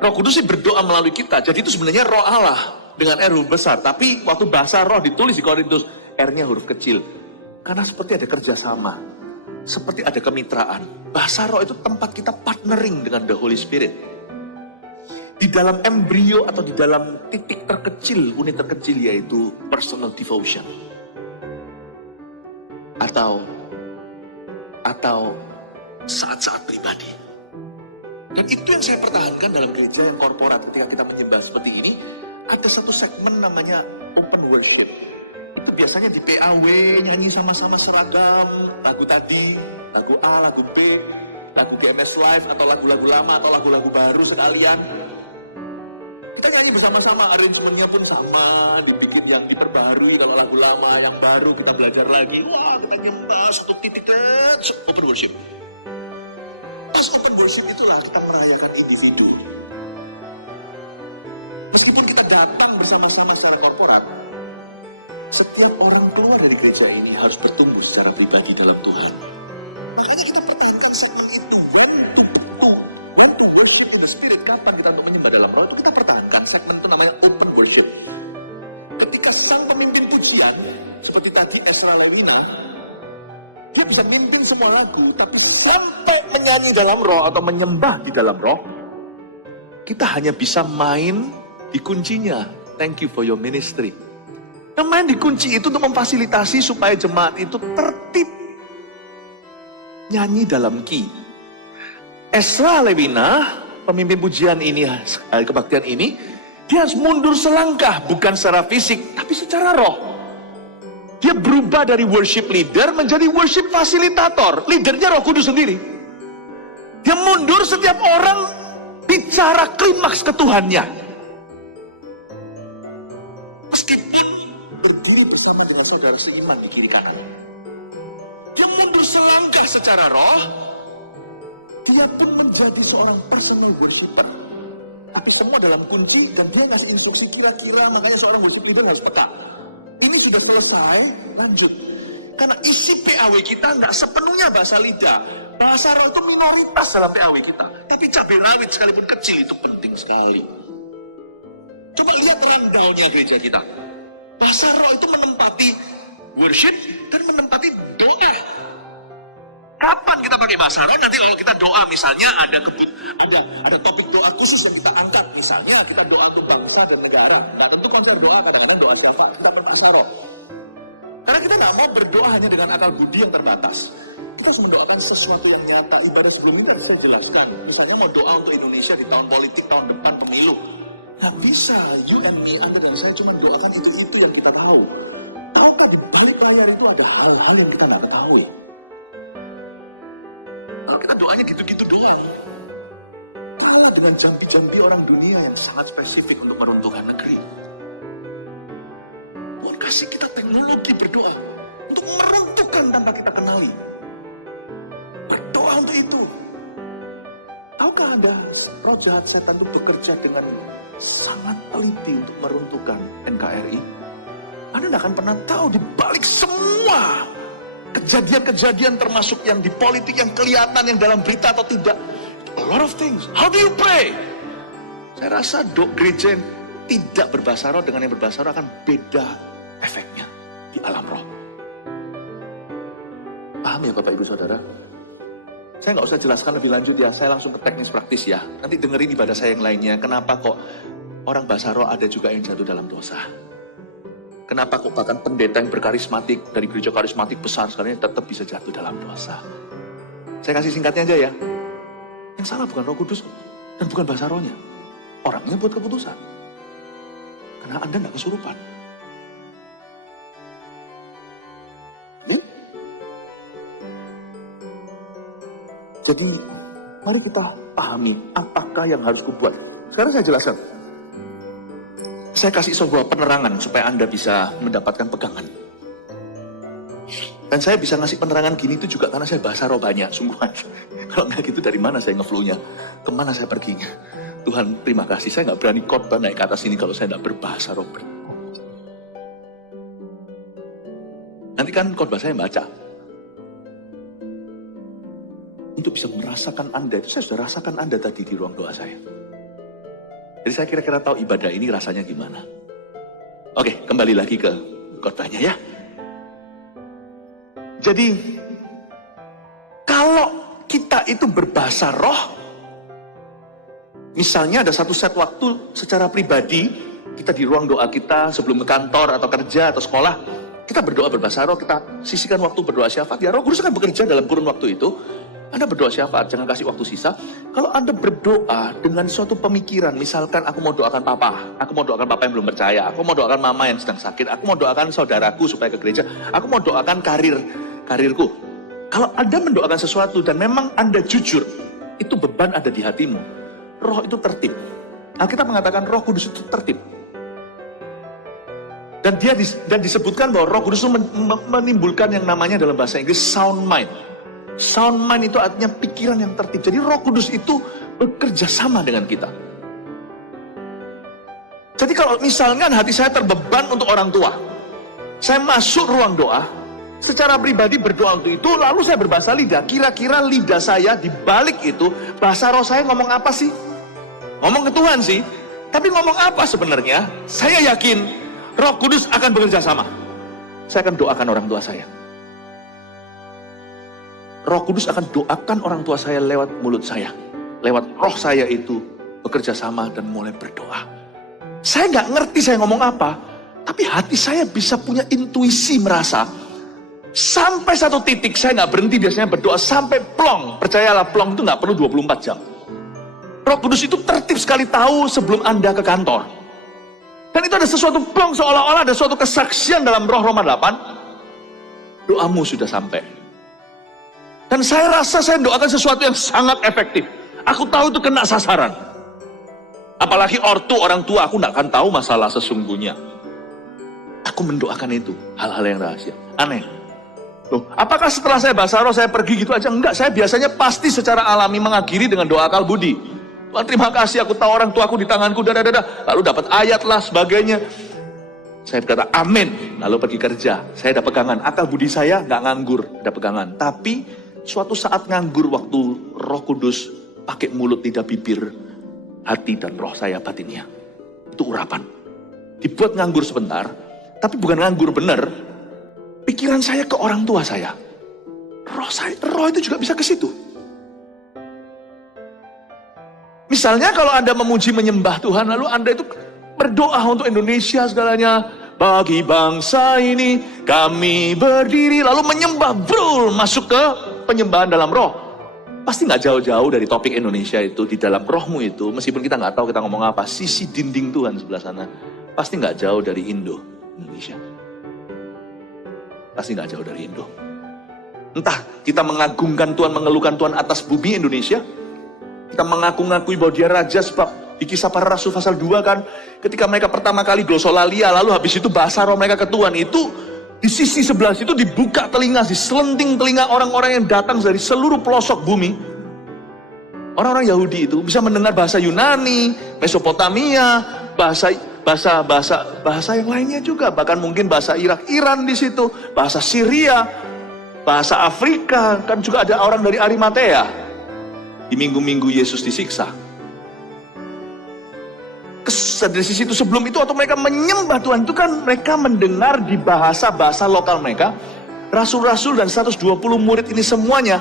Roh Kudus sih berdoa melalui kita. Jadi itu sebenarnya roh Allah dengan R huruf besar. Tapi waktu bahasa roh ditulis di Korintus, R-nya huruf kecil. Karena seperti ada kerjasama. Seperti ada kemitraan. Bahasa roh itu tempat kita partnering dengan the Holy Spirit. Di dalam embrio atau di dalam titik terkecil, unit terkecil yaitu personal devotion. Atau saat-saat pribadi. Dan itu yang saya pertahankan dalam gereja yang korporat ketika kita menyembah seperti ini. Ada satu segmen namanya open worship. Itu biasanya di PAW nyanyi sama-sama seragam, lagu tadi, lagu A, lagu B, lagu GMS Live atau lagu-lagu lama atau lagu-lagu baru sekalian. Kita nyanyi bersama-sama, aransemennya pun sama, dibikin yang diperbarui kalau lagu lama, yang baru kita belajar lagi. Wah, kita nyembah satu titik open worship. Pas open worship itulah kita merayakan individu. Meskipun kita datang bersama-sama secara korporat, setiap orang keluar dari gereja ini harus bertumbuh secara pribadi dalam Tuhan. Makanya kita perhatikan sampai when to worship in the spirit. Kapan kita untuk menyembah dalam roh, itu kita pertahankan segmen itu namanya open worship. Ketika sang pemimpin pujian, seperti tadi Ezra Lewina, dia bisa memimpin semua lagu, tapi sampai menyanyi dalam roh atau menyembah di dalam roh, kita hanya bisa main di kuncinya. Thank you for your ministry. Yang main di kunci itu untuk memfasilitasi supaya jemaat itu tertib. Nyanyi dalam key. Ezra Lewina, pemimpin pujian ini, kebaktian ini, dia harus mundur selangkah, bukan secara fisik, tapi secara roh. Dia berubah dari worship leader menjadi worship fasilitator. Leadernya Roh Kudus sendiri. Dia mundur setiap orang bicara klimaks ke Tuhannya. Meskipun berdiri bersama dengan saudara seiman di kiri kanan. Dia mundur selangkah secara roh. Dia pun menjadi seorang personal worshiper. Tapi semua dalam kunci dan dia kasih instruksi kira-kira, makanya seorang worship leader harus peta. Ini sudah selesai, lanjut. Karena isi PAW kita nggak sepenuhnya bahasa lidah. Bahasa roh itu minoritas dalam PAW kita. Tapi cabai rawit sekalipun kecil itu penting sekali. Coba lihat randalnya gereja kita. Bahasa roh itu menempati worship dan menempati doa. Kapan kita pakai bahasa roh? Nanti kalau kita doa misalnya ada topik doa khusus yang kita angkat. Misalnya kita doa untuk bangsa dan negara. Nah tentu konsep doa kadang-kadang doa siapa kita bahasa roh. Karena kita nggak mau berdoa hanya dengan akal budi yang terbatas. Kita harus mendoakan sesuatu yang nyata. Ibadah sebelumnya saya jelaskan. Misalnya mau doa untuk Indonesia di tahun politik tahun depan pemilu. Nggak bisa. Tapi Anda dan saya cuma doakan itu yang kita tahu. Tahukah di balik layar itu ada hal-hal yang kita nggak ketahui. Kita doanya gitu-gitu doang. Dengan jambi-jambi orang dunia yang sangat spesifik untuk meruntuhkan negeri. Tuhan kasih kita teknologi berdoa untuk meruntuhkan tanpa kita kenali. Berdoa untuk itu. Tahukah Anda, roh jahat setan itu bekerja dengan sangat teliti untuk meruntuhkan NKRI? Anda tidak akan pernah tahu di balik semua kejadian-kejadian termasuk yang di politik yang kelihatan yang dalam berita atau tidak. A lot of things. How do you pray? Saya rasa gereja yang tidak berbahasa roh dengan yang berbahasa roh akan beda efeknya di alam roh. Paham ya Bapak Ibu Saudara? Saya nggak usah jelaskan lebih lanjut ya, saya langsung ke teknis praktis ya. Nanti dengerin ibadah saya yang lainnya, kenapa kok orang bahasa roh ada juga yang jatuh dalam dosa. Kenapa kok bahkan pendeta yang berkarismatik, dari gereja karismatik besar sekali tetap bisa jatuh dalam dosa. Saya kasih singkatnya aja ya. Yang salah bukan Roh Kudus dan bukan bahasa rohnya. Orangnya buat keputusan. Karena Anda nggak kesurupan. Jadi mari kita pahami apakah yang harus kubuat. Sekarang saya jelaskan. Saya kasih sebuah penerangan supaya Anda bisa mendapatkan pegangan. Dan saya bisa ngasih penerangan gini itu juga karena saya bahasa roh banyak, sungguh. Kalau nggak gitu dari mana saya ngeflow-nya? Kemana saya perginya? Tuhan terima kasih, saya nggak berani khotbah naik ke atas ini kalau saya nggak berbahasa roh. Nanti kan khotbah saya baca. Untuk bisa merasakan Anda, itu saya sudah rasakan Anda tadi di ruang doa saya. Jadi saya kira-kira tahu ibadah ini rasanya gimana. Oke, kembali lagi ke khotbahnya ya. Jadi, kalau kita itu berbahasa roh, misalnya ada satu set waktu secara pribadi, kita di ruang doa kita sebelum ke kantor atau kerja atau sekolah, kita berdoa berbahasa roh, kita sisihkan waktu berdoa syafaat. Ya, Roh Kudus akan bekerja dalam kurun waktu itu. Anda berdoa syafaat, jangan kasih waktu sisa. Kalau Anda berdoa dengan suatu pemikiran, misalkan aku mau doakan papa, aku mau doakan papa yang belum percaya, aku mau doakan mama yang sedang sakit, aku mau doakan saudaraku supaya ke gereja, aku mau doakan karirku. Kalau Anda mendoakan sesuatu dan memang Anda jujur, itu beban ada di hatimu. Roh itu tertib. Alkitab mengatakan Roh Kudus itu tertib. Dan disebutkan bahwa Roh Kudus itu menimbulkan yang namanya dalam bahasa Inggris sound mind. Sound mind itu artinya pikiran yang tertib. Jadi Roh Kudus itu bekerja sama dengan kita. Jadi kalau misalnya hati saya terbeban untuk orang tua, saya masuk ruang doa, secara pribadi berdoa untuk itu, lalu saya berbahasa lidah. Kira-kira lidah saya di balik itu, bahasa roh saya ngomong apa sih? Ngomong ke Tuhan sih. Tapi ngomong apa sebenarnya? Saya yakin Roh Kudus akan bekerja sama. Saya akan doakan orang tua saya. Roh Kudus akan doakan orang tua saya lewat mulut saya. Lewat roh saya itu bekerja sama dan mulai berdoa. Saya nggak ngerti saya ngomong apa, tapi hati saya bisa punya intuisi merasa. Sampai satu titik saya nggak berhenti biasanya berdoa sampai plong. Percayalah plong itu nggak perlu 24 jam. Roh Kudus itu tertib sekali tahu sebelum Anda ke kantor. Dan itu ada sesuatu plong seolah-olah ada suatu kesaksian dalam roh Roma 8. Doamu sudah sampai. Dan saya rasa saya doakan sesuatu yang sangat efektif. Aku tahu itu kena sasaran. Apalagi ortu orang tua, aku nggak akan tahu masalah sesungguhnya. Aku mendoakan itu, hal-hal yang rahasia. Aneh. Loh, apakah setelah saya bahasa roh, saya pergi gitu aja? Enggak, saya biasanya pasti secara alami mengakhiri dengan doa akal budi. Tuhan terima kasih, aku tahu orang tuaku di tanganku, lalu dapat ayat lah, sebagainya. Saya berkata, amin. Lalu pergi kerja, saya ada pegangan. Akal budi saya nggak nganggur, ada pegangan. Tapi suatu saat nganggur waktu Roh Kudus pakai mulut, lidah, bibir, hati dan roh saya batinnya. Itu urapan. Dibuat nganggur sebentar, tapi bukan nganggur benar. Pikiran saya ke orang tua saya. Roh itu juga bisa ke situ. Misalnya kalau Anda memuji menyembah Tuhan, lalu Anda itu berdoa untuk Indonesia segalanya. Bagi bangsa ini kami berdiri, lalu menyembah, masuk ke penyembahan dalam roh. Pasti nggak jauh-jauh dari topik Indonesia itu, di dalam rohmu itu, meskipun kita nggak tahu kita ngomong apa, sisi dinding Tuhan sebelah sana, pasti nggak jauh dari Indonesia. Pasti nggak jauh dari Indo. Entah kita mengagungkan Tuhan, mengeluhkan Tuhan atas bumi Indonesia, kita mengaku-ngakui bahwa dia raja, sebab di Kisah Para Rasul pasal 2 kan, ketika mereka pertama kali glosolalia, lalu habis itu bahasa roh mereka ke Tuhan, itu di sisi sebelah situ dibuka telinga, diselenting telinga orang-orang yang datang dari seluruh pelosok bumi. Orang-orang Yahudi itu bisa mendengar bahasa Yunani, Mesopotamia, bahasa yang lainnya juga, bahkan mungkin bahasa Irak, Iran di situ, bahasa Syria, bahasa Afrika, kan juga ada orang dari Arimatea di minggu-minggu Yesus disiksa. Dari sisi itu sebelum itu, atau mereka menyembah Tuhan itu kan mereka mendengar di bahasa lokal mereka. Rasul-rasul dan 120 murid ini semuanya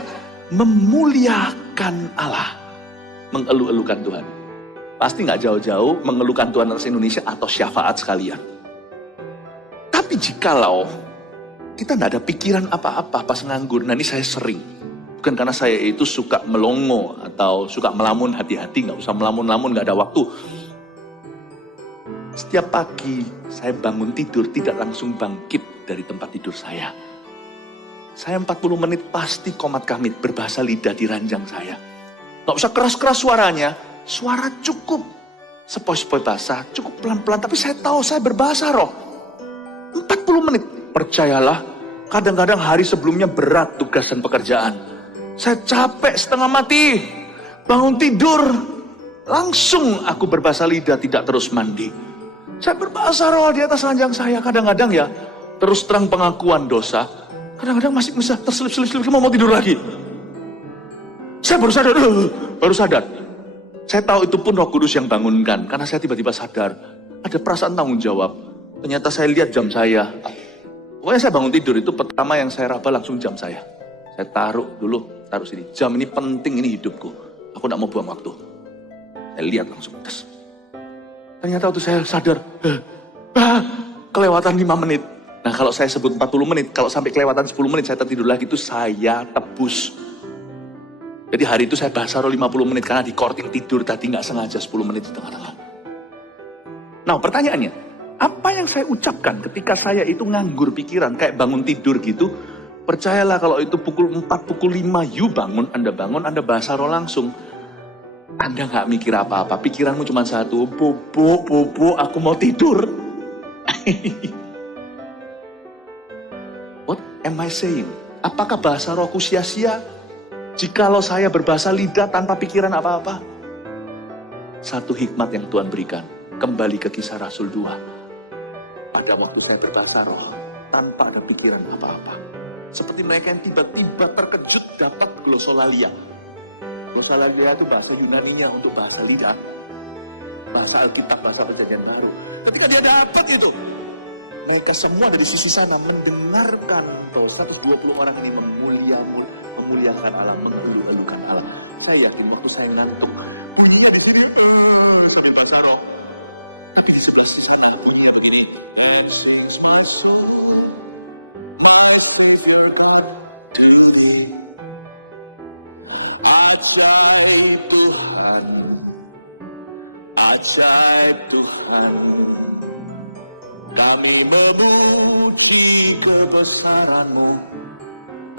memuliakan Allah, mengeluh-elukan Tuhan. Pasti nggak jauh-jauh mengeluhkan Tuhan atas Indonesia atau syafaat sekalian. Tapi jikalau kita nggak ada pikiran apa-apa pas nganggur, nah ini saya sering. Bukan karena saya itu suka melongo atau suka melamun, hati-hati, nggak usah melamun-lamun, nggak ada waktu. Setiap pagi saya bangun tidur tidak langsung bangkit dari tempat tidur saya. Saya 40 menit pasti komat kamit berbahasa lidah di ranjang saya. Gak usah keras-keras suaranya, suara cukup sepoi-sepoi bahasa, cukup pelan-pelan, tapi saya tahu saya berbahasa roh. 40 menit, percayalah, kadang-kadang hari sebelumnya berat tugas dan pekerjaan. Saya capek setengah mati, bangun tidur, langsung aku berbahasa lidah, tidak terus mandi. Saya berbahasa roh di atas ranjang saya, kadang-kadang ya, terus terang pengakuan dosa, kadang-kadang masih bisa terselip-selip mau tidur lagi. Saya baru sadar. Saya tahu itu pun Roh Kudus yang bangunkan, karena saya tiba-tiba sadar, ada perasaan tanggung jawab. Ternyata saya lihat jam saya. Pokoknya saya bangun tidur, itu pertama yang saya raba langsung jam saya. Saya taruh sini. Jam ini penting, ini hidupku. Aku gak mau buang waktu. Saya lihat langsung. Ternyata waktu saya sadar, kelewatan 5 menit. Nah kalau saya sebut 40 menit, kalau sampai kelewatan 10 menit saya tertidur lagi, itu saya tebus. Jadi hari itu saya bahasa roh 50 menit, karena di korting tidur tadi gak sengaja 10 menit di tengah-tengah. Nah pertanyaannya, apa yang saya ucapkan ketika saya itu nganggur pikiran, kayak bangun tidur gitu, percayalah kalau itu pukul 4, pukul 5, Anda bangun, Anda bahasa roh langsung. Anda gak mikir apa-apa, pikiranmu cuma satu, bobo, aku mau tidur. What am I saying? Apakah bahasa rohku sia-sia? Jikalau saya berbahasa lidah tanpa pikiran apa-apa. Satu hikmat yang Tuhan berikan, kembali ke Kisah Rasul 2. Pada waktu saya berbahasa roh, tanpa ada pikiran apa-apa. Seperti mereka yang tiba-tiba terkejut dapat glosolalia. Glosolalia itu bahasa Yunaninya untuk bahasa lidah. Bahasa Alkitab, bahasa Perjanjian Baru. Ketika dia dapat itu, mereka semua dari sisi sana mendengarkan bahwa 120 orang ini memuliakan Allah, mengeluh-elukan Allah. Saya yakin waktu saya ngantuk, bunyinya di sini sebagai bahasa roh. Tapi di sebelah sana bunyinya begini. Ajaib Tuhan, kami memuji kebesaran-Mu.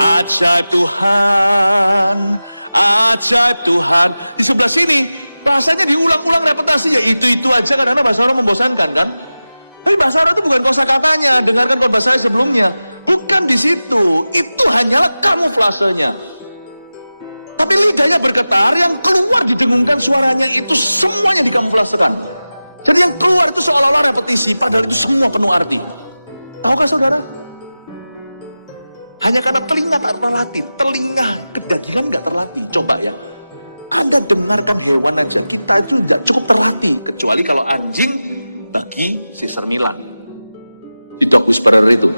Ajaib Tuhan, ajaib Tuhan. Di sebelah sini, bahasanya diulang-ulang reputasinya. Itu aja karena bahasa orang membosankan kan? Tapi bahasa orang itu bukan bahasa katanya, dengarkan bahasa sebelumnya. Bukan di situ, itu hanya kamuflasenya. Tapi lidahnya bergetar, yang keluar didengungkan suaranya itu semuanya bukan Tuhan. Yang keluar seolah-olah ada isi, padahal semua penuh arti. Tahukah saudara? Hanya kata telinga tak terlatih, telinga kedagingan gak terlatih. Coba ya, Anda dengar pengalaman anjing kita itu gak cukup terlatih. Kecuali kalau anjing bagi Caesar Milan. Itu sebenarnya itu.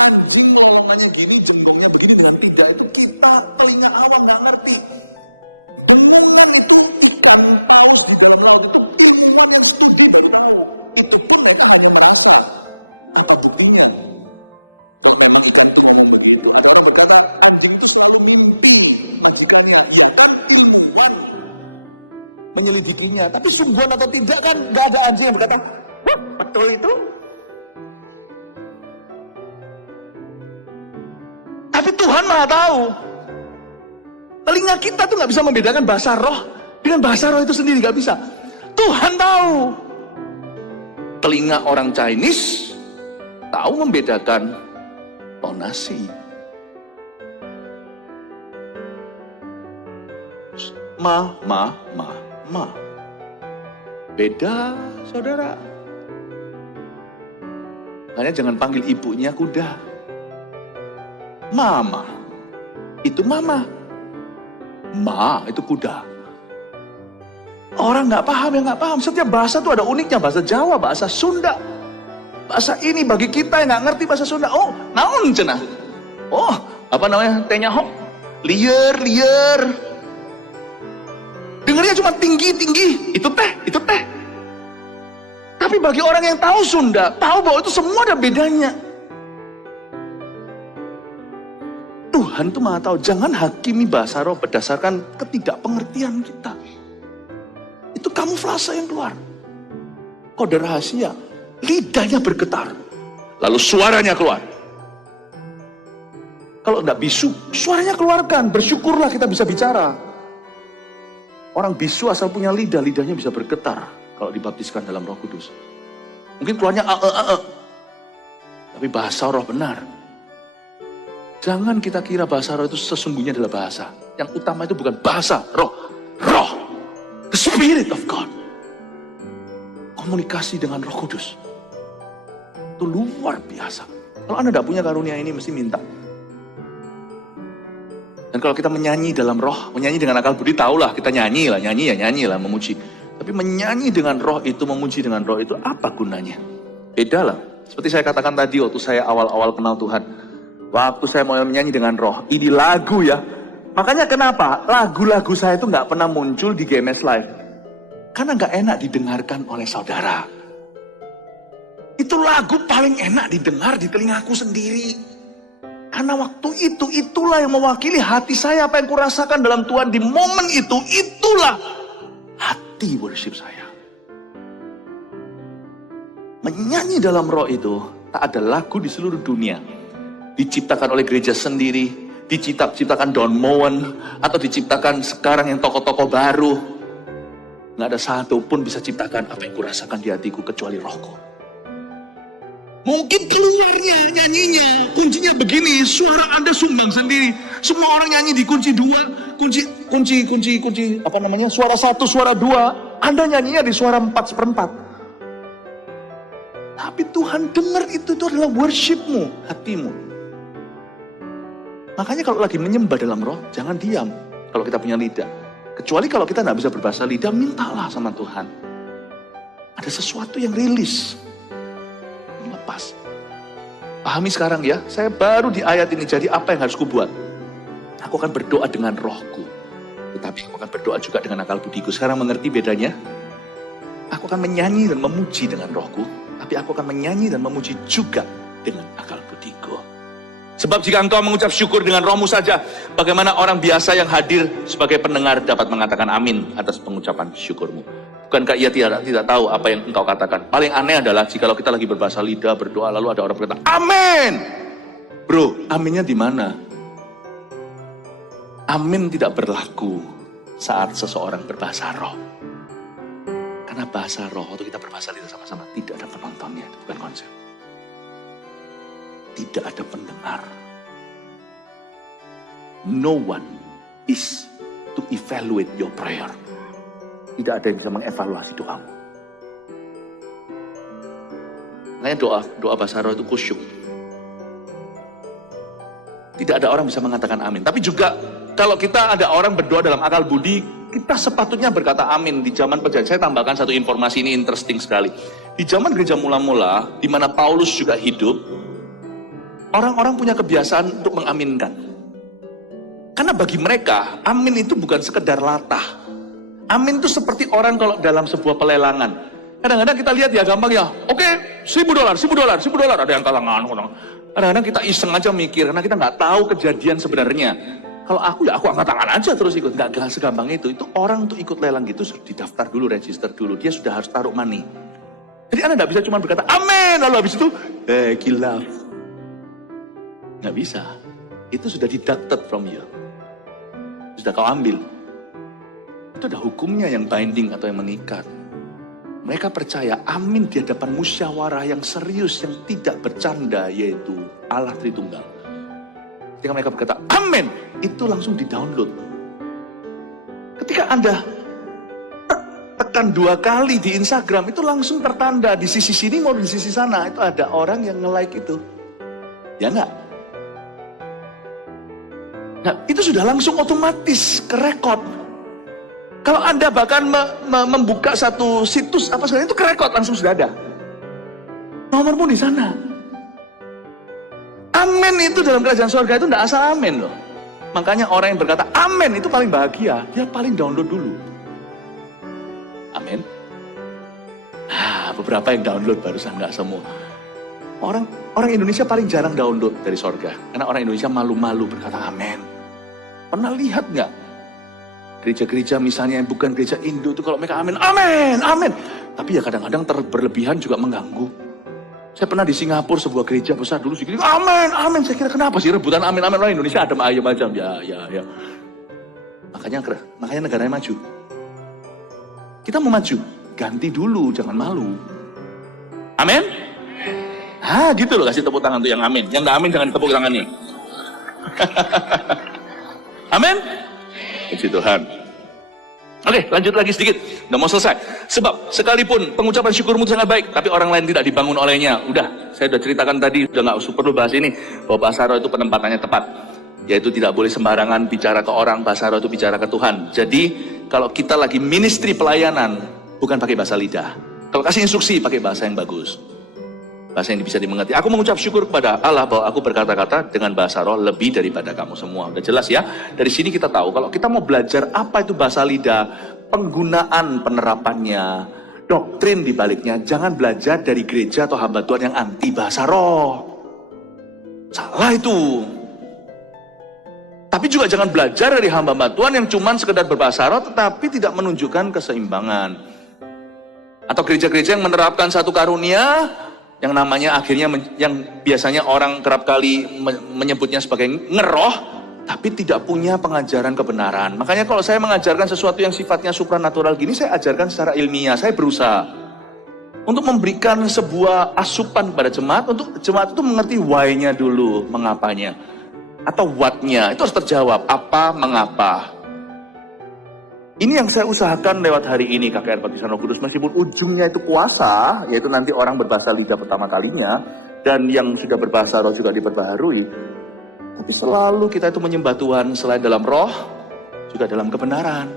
Anjing ngelawannya gini, jempolnya begini dengan lidah itu, kita telinga awam gak ngerti. Menyelidikinya, tapi sungguhan atau tidak kan gak ada anjing yang berkata, betul itu. Tapi Tuhan Maha tahu. Telinga kita tuh gak bisa membedakan bahasa roh dengan bahasa roh itu sendiri, gak bisa. Tuhan tahu. Telinga orang Chinese tahu membedakan tonasi. Ma. Beda, saudara. Makanya jangan panggil ibunya kuda. Mama, itu mama. Ma, itu kuda. Orang nggak paham, yang nggak paham. Setiap bahasa tuh ada uniknya. Bahasa Jawa, bahasa Sunda. Bahasa ini bagi kita yang nggak ngerti bahasa Sunda. Oh, naon cenah. Oh, apa namanya? Tenya hok. Liar. Dengarnya cuma tinggi. Itu teh. Tapi bagi orang yang tahu Sunda, tahu bahwa itu semua ada bedanya. Tuhan tuh Maha tahu. Jangan hakimi bahasa roh berdasarkan ketidakpengertian kita. Itu kamuflase yang keluar. Kode rahasia. Lidahnya bergetar. Lalu suaranya keluar. Kalau enggak bisu, suaranya keluarkan. Bersyukurlah kita bisa bicara. Orang bisu asal punya lidah, lidahnya bisa bergetar. Kalau dibaptiskan dalam Roh Kudus. Mungkin keluarnya tapi bahasa roh benar. Jangan kita kira bahasa roh itu sesungguhnya adalah bahasa. Yang utama itu bukan bahasa, roh. The Spirit of God. Komunikasi dengan Roh Kudus. Itu luar biasa. Kalau Anda tidak punya karunia ini, mesti minta. Dan kalau kita menyanyi dalam roh, menyanyi dengan akal budi, tahulah kita nyanyi lah, memuji. Tapi menyanyi dengan roh itu, memuji dengan roh itu apa gunanya? Beda lah. Seperti saya katakan tadi waktu saya awal-awal kenal Tuhan. Waktu saya mau menyanyi dengan roh, ini lagu ya. Makanya kenapa lagu-lagu saya itu nggak pernah muncul di GMS Live? Karena nggak enak didengarkan oleh saudara. Itu lagu paling enak didengar di telingaku sendiri. Karena waktu itu, itulah yang mewakili hati saya, apa yang kurasakan dalam Tuhan di momen itu, itulah hati worship saya. Menyanyi dalam roh itu, tak ada lagu di seluruh dunia diciptakan oleh gereja sendiri, diciptakan Don Moen, atau diciptakan sekarang yang tokoh-tokoh baru. Nggak ada satu pun bisa ciptakan apa yang kurasakan di hatiku kecuali rohku. Mungkin keluarnya nyanyinya, kuncinya begini, suara Anda sumbang sendiri. Semua orang nyanyi di kunci 2, kunci apa namanya, suara 1, suara 2. Anda nyanyinya di suara 4/4. Tapi Tuhan dengar itu adalah worshipmu, hatimu. Makanya kalau lagi menyembah dalam roh, jangan diam kalau kita punya lidah. Kecuali kalau kita nggak bisa berbahasa lidah, mintalah sama Tuhan. Ada sesuatu yang rilis. Lepas. Pahami sekarang ya, saya baru di ayat ini, jadi apa yang harus kubuat? Aku akan berdoa dengan rohku, tetapi aku akan berdoa juga dengan akal budiku. Sekarang mengerti bedanya? Aku akan menyanyi dan memuji dengan rohku, tapi aku akan menyanyi dan memuji juga dengan akal budiku. Sebab jika engkau mengucap syukur dengan rohmu saja, bagaimana orang biasa yang hadir sebagai pendengar dapat mengatakan amin atas pengucapan syukurmu? Bukankah ia tidak tahu apa yang engkau katakan? Paling aneh adalah jikalau kita lagi berbahasa lidah, berdoa, lalu ada orang berkata, amin! Bro, aminnya di mana? Amin tidak berlaku saat seseorang berbahasa roh. Karena bahasa roh, waktu kita berbahasa lidah sama-sama, tidak ada penontonnya, itu bukan konsep. Tidak ada pendengar. No one is to evaluate your prayer. Tidak ada yang bisa mengevaluasi doamu. Makanya doa bahasa roh itu khusyuk. Tidak ada orang bisa mengatakan amin. Tapi juga kalau kita ada orang berdoa dalam akal budi, kita sepatutnya berkata amin. Di zaman perjanjian, saya tambahkan satu informasi ini interesting sekali. Di zaman gereja mula-mula, di mana Paulus juga hidup, orang-orang punya kebiasaan untuk mengaminkan. Karena bagi mereka, amin itu bukan sekedar latah. Amin itu seperti orang kalau dalam sebuah pelelangan. Kadang-kadang kita lihat ya gampang ya, oke, $1,000, ada yang kalangan. Kadang-kadang kita iseng aja mikir, karena kita nggak tahu kejadian sebenarnya. Kalau aku ya aku angkat tangan aja terus ikut, nggak segampang itu. Itu orang untuk ikut lelang gitu sudah didaftar dulu, register dulu, dia sudah harus taruh money. Jadi Anda nggak bisa cuma berkata amin, lalu habis itu, kilaf. Nggak bisa, itu sudah deducted from you. Sudah kau ambil. Itu ada hukumnya yang binding atau yang mengikat. Mereka percaya amin di hadapan musyawarah yang serius, yang tidak bercanda, yaitu Allah Tritunggal. Ketika mereka berkata amin, itu langsung di-download. Ketika Anda tekan 2 kali di Instagram, itu langsung tertanda di sisi sini mau di sisi sana, itu ada orang yang nge-like itu. Ya enggak? Nah, itu sudah langsung otomatis ke rekod. Kalau Anda bahkan membuka satu situs apa segala itu ke rekod langsung sudah ada. Nomormu di sana. Amin itu dalam kerajaan surga itu tidak asal amin loh. Makanya orang yang berkata amin itu paling bahagia. Dia paling download dulu. Amin. Beberapa yang download barusan, nggak semua. Orang Indonesia paling jarang download dari surga. Karena orang Indonesia malu-malu berkata amin. Pernah lihat nggak? Gereja-gereja misalnya yang bukan gereja Indo itu kalau mereka amin, amin, amin. Tapi ya kadang-kadang berlebihan juga mengganggu. Saya pernah di Singapura sebuah gereja besar dulu, amin, amin. Saya kira kenapa sih rebutan amin, amin. Orang Indonesia adem ayem aja, ya. Makanya negaranya maju. Kita mau maju, ganti dulu, jangan malu. Amin? Gitu loh, kasih tepuk tangan tuh yang amin. Yang nggak amin jangan tepuk tangannya. Amin? Puji Tuhan. Oke, lanjut lagi sedikit. Udah mau selesai. Sebab sekalipun pengucapan syukurmu sangat baik, tapi orang lain tidak dibangun olehnya. Udah, saya udah ceritakan tadi, udah nggak perlu bahas ini. Bahwa bahasa roh itu penempatannya tepat. yaitu tidak boleh sembarangan bicara ke orang, bahasa roh itu bicara ke Tuhan. Jadi kalau kita lagi ministry pelayanan, bukan pakai bahasa lidah. Kalau kasih instruksi, pakai bahasa yang bagus, bahasa yang bisa dimengerti. Aku mengucap syukur kepada Allah bahwa aku berkata-kata dengan bahasa roh lebih daripada kamu semua. Udah jelas ya? Dari sini kita tahu kalau kita mau belajar apa itu bahasa lidah, penggunaan penerapannya, doktrin di baliknya, jangan belajar dari gereja atau hamba Tuhan yang anti bahasa roh. Salah itu. Tapi juga jangan belajar dari hamba Tuhan yang cuman sekedar berbahasa roh tetapi tidak menunjukkan keseimbangan. Atau gereja-gereja yang menerapkan satu karunia yang namanya akhirnya yang biasanya orang kerap kali menyebutnya sebagai ngeroh, tapi tidak punya pengajaran kebenaran. Makanya kalau saya mengajarkan sesuatu yang sifatnya supranatural gini, saya ajarkan secara ilmiah. Saya berusaha untuk memberikan sebuah asupan kepada jemaat, untuk jemaat itu mengerti why-nya dulu, mengapanya. Atau what-nya, itu harus terjawab, apa, mengapa. Ini yang saya usahakan lewat hari ini KKR Baptisan Roh Kudus, meskipun ujungnya itu kuasa, yaitu nanti orang berbahasa lidah pertama kalinya, dan yang sudah berbahasa roh juga diperbaharui. Tapi selalu kita itu menyembah Tuhan selain dalam roh, juga dalam kebenaran.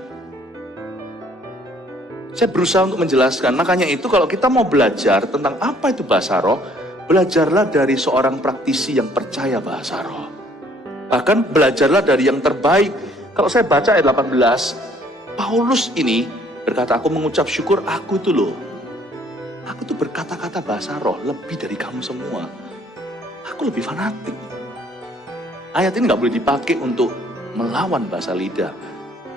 Saya berusaha untuk menjelaskan, makanya itu kalau kita mau belajar tentang apa itu bahasa roh, belajarlah dari seorang praktisi yang percaya bahasa roh. Bahkan belajarlah dari yang terbaik. Kalau saya baca ayat 18, Paulus ini berkata, aku mengucap syukur aku itu loh. Aku tuh berkata-kata bahasa roh lebih dari kamu semua. Aku lebih fanatik. Ayat ini gak boleh dipakai untuk melawan bahasa lidah.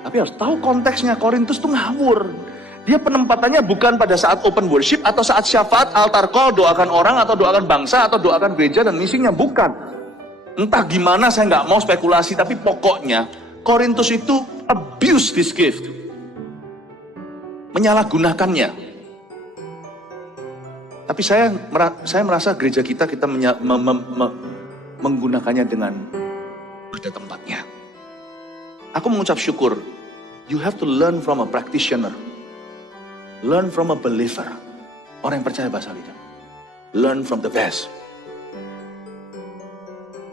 Tapi harus tahu konteksnya. Korintus tuh ngawur. Dia penempatannya bukan pada saat open worship atau saat syafaat, altar call, doakan orang atau doakan bangsa atau doakan gereja dan misinya. Bukan. Entah gimana saya gak mau spekulasi, tapi pokoknya Korintus itu abuse this gift, menyalahgunakannya. Tapi saya merasa gereja kita menggunakannya dengan pada tempatnya. Aku mengucap syukur. You have to learn from a practitioner, learn from a believer, orang yang percaya bahasa lidah. Learn from the best.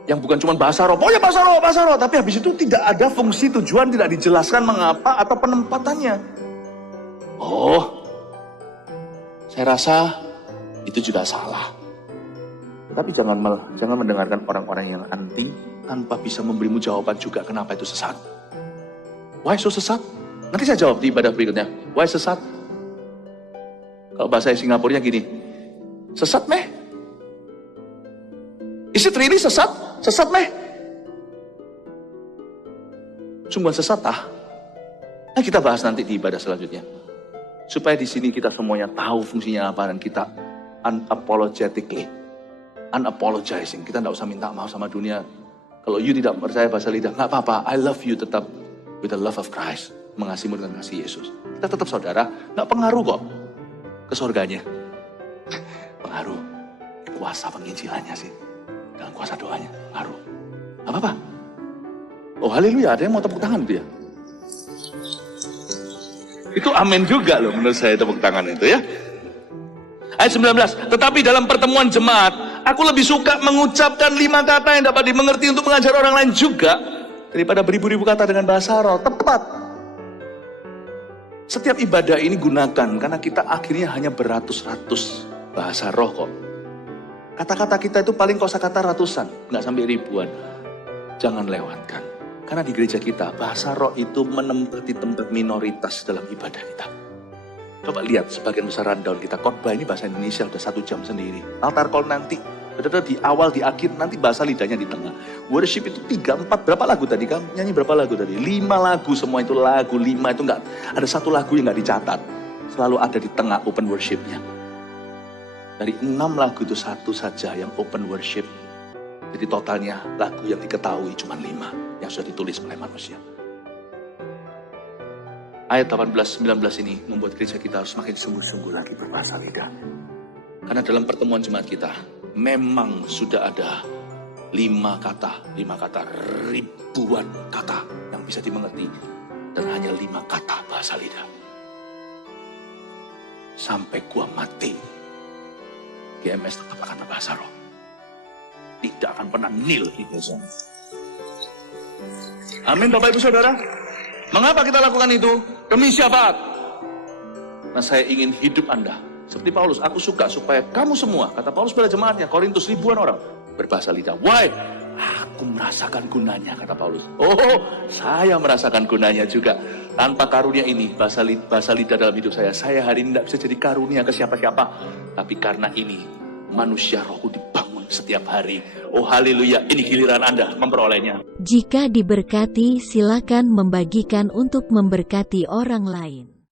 Yang bukan cuma bahasa roh, pokoknya bahasa roh, tapi habis itu tidak ada fungsi tujuan, tidak dijelaskan mengapa atau penempatannya. Oh, saya rasa itu juga salah. Tapi jangan mendengarkan orang-orang yang anti tanpa bisa memberimu jawaban juga kenapa itu sesat. Why so sesat? Nanti saya jawab di ibadah berikutnya. Why sesat? Kalau bahasa Singapurnya gini, sesat meh? Is it really sesat? Sesat meh? Sungguh sesat ah? Nah, kita bahas nanti di ibadah selanjutnya. Supaya di sini kita semuanya tahu fungsinya apa dan kita unapologizing. Kita tidak usah minta maaf sama dunia. Kalau you tidak percaya bahasa lidah, nggak apa-apa. I love you tetap with the love of Christ. Mengasihimu dengan kasih Yesus. Kita tetap saudara, nggak pengaruh kok ke surganya. Pengaruh kuasa penginjilannya sih. Dalam kuasa doanya, ngaruh. Gak apa-apa. Oh haleluya, ada yang mau tepuk tangan itu ya? Itu amin juga loh menurut saya tepuk tangan itu ya. Ayat 19, tetapi dalam pertemuan jemaat, aku lebih suka mengucapkan 5 kata yang dapat dimengerti untuk mengajar orang lain juga, daripada beribu-ribu kata dengan bahasa roh. Tepat. Setiap ibadah ini gunakan, karena kita akhirnya hanya beratus-ratus bahasa roh kok. Kata-kata kita itu paling kosakata ratusan, nggak sampai ribuan. Jangan lewatkan. Karena di gereja kita, bahasa roh itu menempati tempat minoritas dalam ibadah kita. Coba lihat sebagian besar rundown kita. Khotbah ini bahasa Indonesia udah 1 jam sendiri. Altar call nanti, betul-betul di awal, di akhir, nanti bahasa lidahnya di tengah. Worship itu 3, 4, berapa lagu tadi? Kamu nyanyi berapa lagu tadi? 5 lagu, semua itu lagu, 5 itu nggak, ada 1 lagu yang nggak dicatat. Selalu ada di tengah open worshipnya. Dari 6 lagu itu 1 saja yang open worship. Jadi totalnya lagu yang diketahui cuma 5 yang sudah ditulis oleh manusia. Ayat 18-19 ini membuat gereja kita harus makin sungguh-sungguh lagi berbahasa lidah. Karena dalam pertemuan jemaat kita memang sudah ada 5 kata, ribuan kata yang bisa dimengerti. Dan hanya 5 kata bahasa lidah. Sampai gua mati, GMS tetap akan berbahasa roh. Tidak akan pernah nil di gereja. Amin, Bapak Ibu Saudara. Mengapa kita lakukan itu? Demi syafaat. Nah, saya ingin hidup Anda seperti Paulus. Aku suka supaya kamu semua, kata Paulus pada jemaatnya, Korintus ribuan orang, berbahasa lidah. Why? Aku merasakan gunanya, kata Paulus. Oh, saya merasakan gunanya juga. Tanpa karunia ini, bahasa lidah dalam hidup saya hari ini tidak bisa jadi karunia ke siapa-siapa. Tapi karena ini, manusia rohku dibangun setiap hari. Oh haleluya, ini giliran Anda memperolehnya. Jika diberkati, silakan membagikan untuk memberkati orang lain.